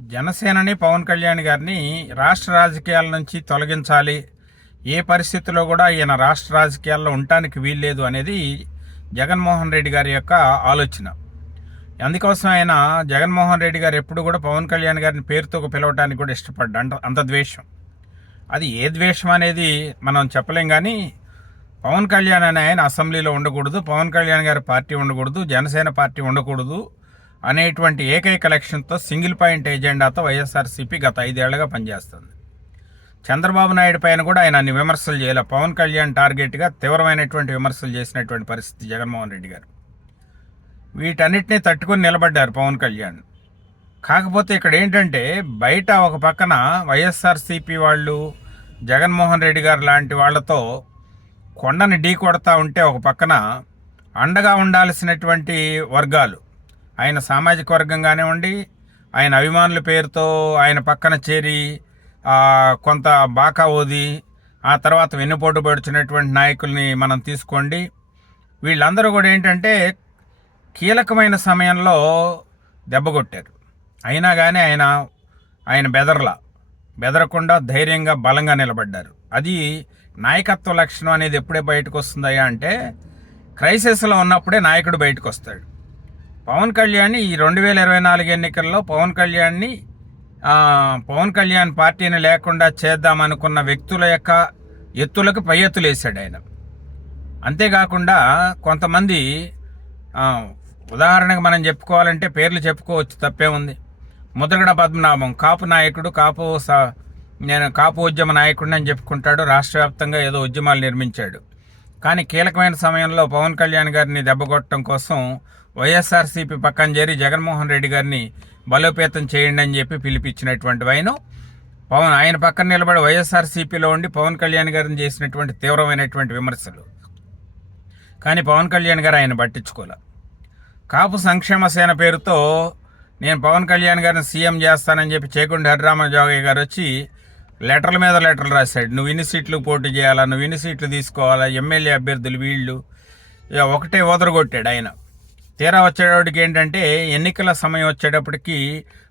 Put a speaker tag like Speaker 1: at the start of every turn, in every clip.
Speaker 1: జనసేనని పవన్ కళ్యాణ్ గారిని రాష్ట్ర రాజకీయాల నుంచి తొలగించాలి. ఏ పరిస్థితిలో కూడా ఈయన రాష్ట్ర రాజకీయాల్లో ఉండటానికి వీల్లేదు అనేది జగన్మోహన్ రెడ్డి గారి యొక్క ఆలోచన. అందుకోసం ఆయన జగన్మోహన్ రెడ్డి గారు ఎప్పుడు కూడా పవన్ కళ్యాణ్ గారిని పేరుతో పిలవడానికి కూడా ఇష్టపడ్డా అంట అంత ద్వేషం. అది ఏ ద్వేషం అనేది మనం చెప్పలేం కానీ పవన్ కళ్యాణ్ అనే ఆయన అసెంబ్లీలో ఉండకూడదు పవన్ కళ్యాణ్ గారి పార్టీ ఉండకూడదు జనసేన పార్టీ ఉండకూడదు అనేటువంటి ఏకైక లక్ష్యంతో సింగిల్ పాయింట్ ఎజెండాతో వైఎస్ఆర్సీపీ గత ఐదేళ్ళుగా పనిచేస్తుంది. చంద్రబాబు నాయుడు పైన కూడా ఆయన అన్ని విమర్శలు చేయాలి. పవన్ కళ్యాణ్ టార్గెట్గా తీవ్రమైనటువంటి విమర్శలు చేసినటువంటి పరిస్థితి జగన్మోహన్ రెడ్డి గారు. వీటన్నిటిని తట్టుకొని నిలబడ్డారు పవన్ కళ్యాణ్. కాకపోతే ఇక్కడ ఏంటంటే బయట ఒక పక్కన వైఎస్ఆర్సీపీ వాళ్ళు జగన్మోహన్ రెడ్డి గారు లాంటి వాళ్ళతో కొండని ఢీ కొడతా ఉంటే ఒక పక్కన అండగా ఉండాల్సినటువంటి వర్గాలు ఆయన సామాజిక వర్గం కానివ్వండి ఆయన అభిమానుల పేరుతో ఆయన పక్కన చేరి కొంత బాకా ఓది ఆ తర్వాత వెన్నుపోటు పడుచున్నటువంటి నాయకుల్ని మనం తీసుకోండి. వీళ్ళందరూ కూడా ఏంటంటే కీలకమైన సమయంలో దెబ్బ కొట్టారు. అయినా కానీ ఆయన ఆయన బెదర్లా బెదరకుండా ధైర్యంగా బలంగా నిలబడ్డారు. అది నాయకత్వ లక్షణం అనేది ఎప్పుడే బయటకు వస్తుందయ్యా అంటే క్రైసిస్లో ఉన్నప్పుడే నాయకుడు బయటకు వస్తాడు పవన్ కళ్యాణ్ ఈ రెండు వేల ఇరవై నాలుగు ఎన్నికల్లో పవన్ కళ్యాణ్ని పవన్ కళ్యాణ్ పార్టీని లేకుండా చేద్దామనుకున్న వ్యక్తుల యొక్క ఎత్తులకు పై ఎత్తులు వేశాడు ఆయన. అంతేకాకుండా కొంతమంది ఉదాహరణకు మనం చెప్పుకోవాలంటే పేర్లు చెప్పుకోవచ్చు తప్పే ఉంది. ముద్రగడ పద్మనాభం కాపు నాయకుడు కాపు స- నేను కాపు ఉద్యమ నాయకుడిని అని చెప్పుకుంటాడు రాష్ట్ర వ్యాప్తంగా ఏదో ఉద్యమాలు నిర్మించాడు. కానీ కీలకమైన సమయంలో పవన్ కళ్యాణ్ గారిని దెబ్బకొట్టడం కోసం వైఎస్ఆర్సీపీ పక్కన చేరి జగన్మోహన్ రెడ్డి గారిని బలోపేతం చేయండి అని చెప్పి పిలిపించినటువంటి ఆయన పవన్ ఆయన పక్కన నిలబడి వైఎస్ఆర్సీపీలో ఉండి పవన్ కళ్యాణ్ గారిని చేసినటువంటి తీవ్రమైనటువంటి విమర్శలు. కానీ పవన్ కళ్యాణ్ గారు ఆయన పట్టించుకోలే. కాపు సంక్షేమ సేన పేరుతో నేను పవన్ కళ్యాణ్ గారిని సీఎం చేస్తానని చెప్పి చేకుండి హరిరామజోగయ్య గారు వచ్చి లెటర్ల మీద లెటర్లు రాశాడు. నువ్వు ఇన్ని సీట్లు పోటీ చేయాలా? నువ్వు ఇన్ని సీట్లు తీసుకోవాలా? ఎమ్మెల్యే అభ్యర్థులు వీళ్ళు? ఇక ఒకటే ఓదరగొట్టాడు ఆయన. తీరా వచ్చేటప్పటికి ఏంటంటే ఎన్నికల సమయం వచ్చేటప్పటికి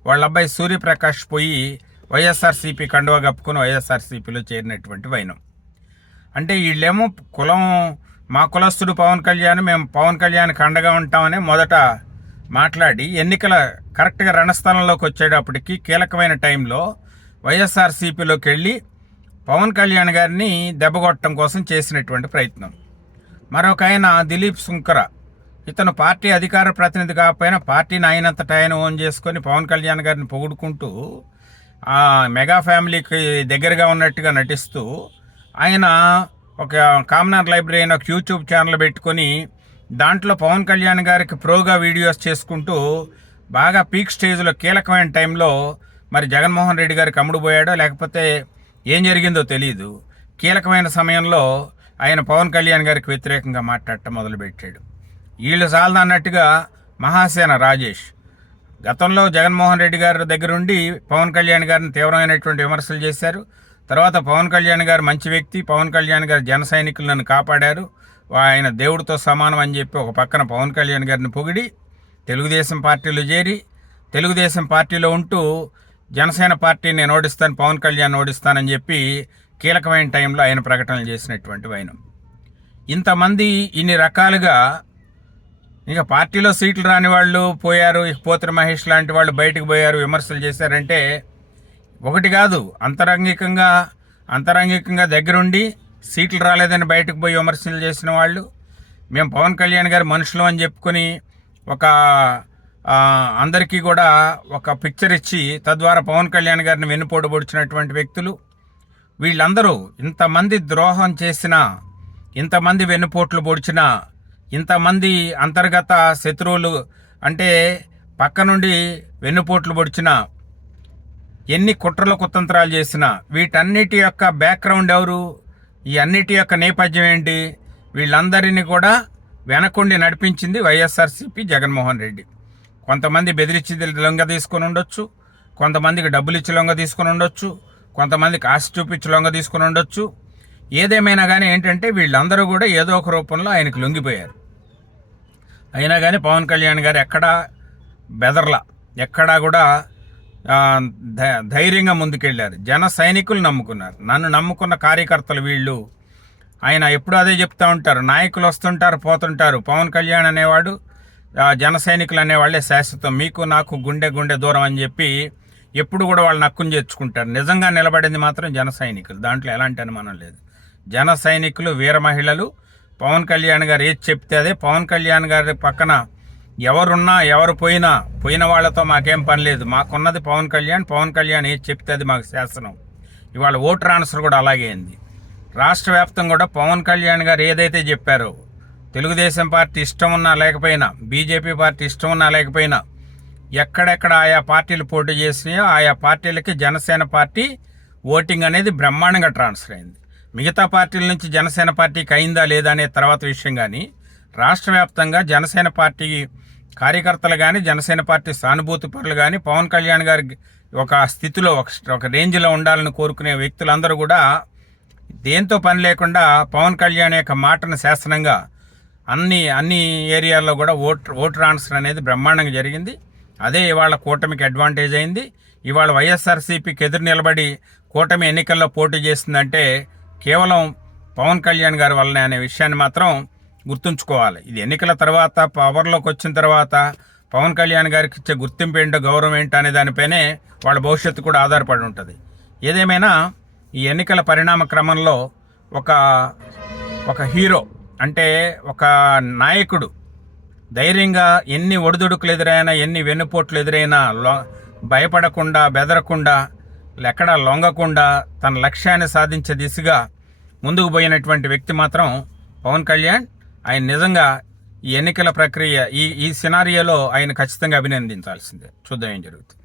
Speaker 1: వాళ్ళ అబ్బాయి సూర్యప్రకాష్ పోయి వైఎస్ఆర్సీపీ కండువా కప్పుకొని వైఎస్ఆర్సీపీలో చేరినటువంటి వైనం. అంటే వీళ్ళేమో కులం మా కులస్తుడు పవన్ కళ్యాణ్ మేము పవన్ కళ్యాణ్కి అండగా ఉంటామని మొదట మాట్లాడి ఎన్నికల కరెక్ట్గా రణస్థలంలోకి వచ్చేటప్పటికి కీలకమైన టైంలో వైఎస్ఆర్సీపీలోకి వెళ్ళి పవన్ కళ్యాణ్ గారిని దెబ్బకొట్టడం కోసం చేసినటువంటి ప్రయత్నం. మరొక ఆయన దిలీప్ సుంకర. ఇతను పార్టీ అధికార ప్రతినిధి కాకపోయినా పార్టీని అయినంతట ఆయన ఓన్ చేసుకొని పవన్ కళ్యాణ్ గారిని పొగుడుకుంటూ ఆ మెగా ఫ్యామిలీకి దగ్గరగా ఉన్నట్టుగా నటిస్తూ ఆయన ఒక కామనర్ లైబ్రరీ అయిన ఒక యూట్యూబ్ ఛానల్ పెట్టుకొని దాంట్లో పవన్ కళ్యాణ్ గారికి ప్రోగా వీడియోస్ చేసుకుంటూ బాగా పీక్ స్టేజ్లో కీలకమైన టైంలో మరి జగన్మోహన్ రెడ్డి గారికి అమ్ముడుపోయాడో లేకపోతే ఏం జరిగిందో తెలియదు కీలకమైన సమయంలో ఆయన పవన్ కళ్యాణ్ గారికి వ్యతిరేకంగా మాట్లాడటం మొదలుపెట్టాడు. వీళ్ళు చాలదన్నట్టుగా మహాసేన రాజేష్. గతంలో జగన్మోహన్ రెడ్డి గారి దగ్గర ఉండి పవన్ కళ్యాణ్ గారిని తీవ్రమైనటువంటి విమర్శలు చేశారు. తర్వాత పవన్ కళ్యాణ్ గారు మంచి వ్యక్తి పవన్ కళ్యాణ్ గారు జన సైనికులను కాపాడారు. ఆయన దేవుడితో సమానం అని చెప్పి ఒక పక్కన పవన్ కళ్యాణ్ గారిని పొగిడి తెలుగుదేశం పార్టీలో చేరి తెలుగుదేశం పార్టీలో ఉంటూ జనసేన పార్టీని నేను ఓడిస్తాను పవన్ కళ్యాణ్ ఓడిస్తానని చెప్పి కీలకమైన టైంలో ఆయన ప్రకటనలు చేసినటువంటి వైనం. ఇంతమంది ఇన్ని రకాలుగా ఇంకా పార్టీలో సీట్లు రాని వాళ్ళు పోయారు ఇక మహేష్ లాంటి వాళ్ళు బయటకు పోయారు విమర్శలు చేశారంటే ఒకటి కాదు అంతరంగికంగా అంతరంగికంగా దగ్గరుండి సీట్లు రాలేదని బయటకు పోయి విమర్శలు చేసిన వాళ్ళు. మేము పవన్ కళ్యాణ్ గారి మనుషులు అని చెప్పుకొని ఒక అందరికీ కూడా ఒక పిక్చర్ ఇచ్చి తద్వారా పవన్ కళ్యాణ్ గారిని వెన్నుపోటు పొడిచినటువంటి వ్యక్తులు. వీళ్ళందరూ ఇంతమంది ద్రోహం చేసిన ఇంతమంది వెన్నుపోట్లు పొడిచినా ఇంతమంది అంతర్గత శత్రువులు అంటే పక్క నుండి వెన్నుపోట్లు పొడిచిన ఎన్ని కుట్రలు కుతంత్రాలు చేసినా వీటన్నిటి యొక్క బ్యాక్గ్రౌండ్ ఎవరు ఈ అన్నిటి యొక్క నేపథ్యం ఏంటి వీళ్ళందరినీ కూడా వెనకుండి నడిపించింది వైఎస్ఆర్సీపీ జగన్మోహన్ రెడ్డి. కొంతమంది బెదిరించి లొంగ తీసుకొని ఉండొచ్చు కొంతమందికి డబ్బులు ఇచ్చి లొంగ తీసుకొని ఉండొచ్చు కొంతమందికి ఆశ చూపించి లొంగ తీసుకొని ఉండొచ్చు. ఏదేమైనా కానీ ఏంటంటే వీళ్ళందరూ కూడా ఏదో ఒక రూపంలో ఆయనకు లొంగిపోయారు. అయినా కానీ పవన్ కళ్యాణ్ గారు ఎక్కడా బెదర్ల. ఎక్కడా కూడా ధైర్యంగా ముందుకెళ్ళారు. జన సైనికులు నమ్ముకున్నారు. నన్ను నమ్ముకున్న కార్యకర్తలు వీళ్ళు. ఆయన ఎప్పుడు అదే చెప్తా ఉంటారు. నాయకులు వస్తుంటారు పోతుంటారు. పవన్ కళ్యాణ్ అనేవాడు జన సైనికులు అనేవాళ్ళే శాశ్వతం. మీకు నాకు గుండె గుండె దూరం అని చెప్పి ఎప్పుడు కూడా వాళ్ళు నక్కుని చేర్చుకుంటారు. నిజంగా నిలబడింది మాత్రం జన సైనికులు. దాంట్లో ఎలాంటి అనుమానం లేదు. జన సైనికులు వీర మహిళలు పవన్ కళ్యాణ్ గారు ఏది చెప్తే అదే. పవన్ కళ్యాణ్ గారి పక్కన ఎవరున్నా ఎవరు పోయినా పోయిన వాళ్ళతో మాకేం పని లేదు. మాకున్నది పవన్ కళ్యాణ్ పవన్ కళ్యాణ్ ఏది చెప్తే అది మాకు శాసనం. ఇవాళ ఓట్ ట్రాన్స్ఫర్ కూడా అలాగే అయింది. రాష్ట్ర వ్యాప్తంగా కూడా పవన్ కళ్యాణ్ గారు ఏదైతే చెప్పారో తెలుగుదేశం పార్టీ ఇష్టం ఉన్నా లేకపోయినా బీజేపీ పార్టీ ఇష్టం ఉన్నా లేకపోయినా ఎక్కడెక్కడ ఆయా పార్టీలు పోటీ చేసినాయో ఆయా పార్టీలకి జనసేన పార్టీ ఓటింగ్ అనేది బ్రహ్మాండంగా ట్రాన్స్ఫర్ అయింది. మిగతా పార్టీల నుంచి జనసేన పార్టీకి అయిందా లేదా అనే తర్వాత విషయం కానీ రాష్ట్ర వ్యాప్తంగా జనసేన పార్టీ కార్యకర్తలు కానీ జనసేన పార్టీ సానుభూతి పరులు కానీ పవన్ కళ్యాణ్ గారి ఒక స్థితిలో ఒక ఒక రేంజ్లో ఉండాలని కోరుకునే వ్యక్తులందరూ కూడా దేంతో పని లేకుండా పవన్ కళ్యాణ్ యొక్క మాటను శాసనంగా అన్ని అన్ని ఏరియాల్లో కూడా ఓటు ఓటు ట్రాన్స్ఫర్ అనేది బ్రహ్మాండంగా జరిగింది. అదే ఇవాళ కూటమికి అడ్వాంటేజ్ అయింది. ఇవాళ వైఎస్ఆర్సీపీకి ఎదురు నిలబడి కూటమి ఎన్నికల్లో పోటీ చేసిందంటే కేవలం పవన్ కళ్యాణ్ గారి వల్లనే అనే విషయాన్ని మాత్రం గుర్తుంచుకోవాలి. ఇది ఎన్నికల తర్వాత పవర్లోకి వచ్చిన తర్వాత పవన్ కళ్యాణ్ గారికి ఇచ్చే గుర్తింపు ఏంటో గౌరవం ఏంటో అనే దానిపైనే వాళ్ళ భవిష్యత్తు కూడా ఆధారపడి ఉంటుంది. ఏదేమైనా ఈ ఎన్నికల పరిణామ క్రమంలో ఒక ఒక హీరో అంటే ఒక నాయకుడు ధైర్యంగా ఎన్ని ఒడిదుడుకులు ఎదురైనా ఎన్ని వెన్నుపోట్లు ఎదురైనా లో భయపడకుండా బెదరకుండా ఎక్కడా లొంగకుండా తన లక్ష్యాన్ని సాధించే దిశగా ముందుకు పోయినటువంటి వ్యక్తి మాత్రం పవన్ కళ్యాణ్. ఆయన నిజంగా ఈ ఎన్నికల ప్రక్రియ ఈ ఈ సినారియోలో ఆయన ఖచ్చితంగా అభినందించాల్సిందే. చూద్దాం ఏం జరుగుతుంది.